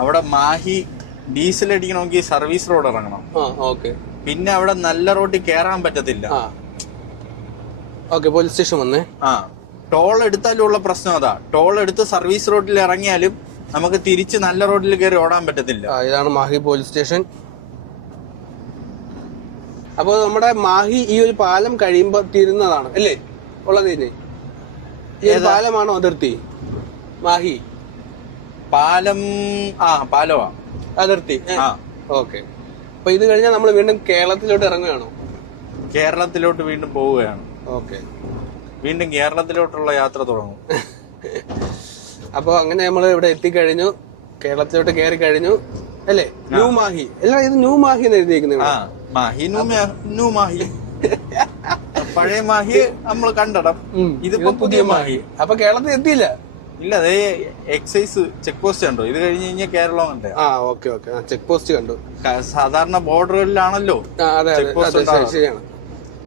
അവിടെ Mahe diesel അടിക്കണമെങ്കിൽ service road ഇറങ്ങണം. Okay. പിന്നെ അവിടെ നല്ല റോഡിൽ കയറാൻ പറ്റത്തില്ല. ഓക്കെ, പോലീസ് സ്റ്റേഷൻ വന്നേ. ടോൾ എടുത്താലും ഉള്ള പ്രശ്നം അതാ. ടോൾ എടുത്ത് സർവീസ് റോഡിൽ ഇറങ്ങിയാലും നമുക്ക് തിരിച്ച് നല്ല റോഡിൽ കയറി ഓടാൻ പറ്റത്തില്ല. ഇതാണ് മാഹി പോലീസ് സ്റ്റേഷൻ. അപ്പൊ നമ്മുടെ മാഹി ഈ ഒരു പാലം കഴിയുമ്പോ തീരുന്നതാണ് അല്ലേ ഉള്ളത്? ഈ പാലമാണോ അതിർത്തി? മാഹി പാലം പാലമാ അതിർത്തി. ഓക്കെ. അപ്പൊ ഇത് കഴിഞ്ഞാൽ നമ്മൾ വീണ്ടും കേരളത്തിലോട്ട് ഇറങ്ങുകയാണോ? കേരളത്തിലോട്ട് വീണ്ടും പോവുകയാണ്. ഓക്കെ. വീണ്ടും കേരളത്തിലോട്ടുള്ള യാത്ര തുടങ്ങും. അപ്പൊ അങ്ങനെ നമ്മൾ ഇവിടെ എത്തിക്കഴിഞ്ഞു, കേരളത്തിലോട്ട് കയറി കഴിഞ്ഞു അല്ലേ? ന്യൂ മാഹി. അല്ല, ഇത് ന്യൂ മാഹി എന്ന് എഴുതിയിരിക്കുന്നത്. മാഹി ന്യൂ മാഹി. പഴയ മാഹി നമ്മൾ കണ്ടിടം, ഇതിപ്പോ പുതിയ മാഹി. അപ്പൊ കേരളത്തിൽ എത്തിയില്ല? ഇല്ല, അതേ എക്സൈസ് ചെക്ക് പോസ്റ്റ് കണ്ടോ? ഇത് കഴിഞ്ഞ് കഴിഞ്ഞാൽ കേരളം കണ്ടേ. ഓക്കെ. ചെക്ക് പോസ്റ്റ് കണ്ടു. സാധാരണ ബോർഡറുകളിലാണല്ലോ ശരിയാണ്.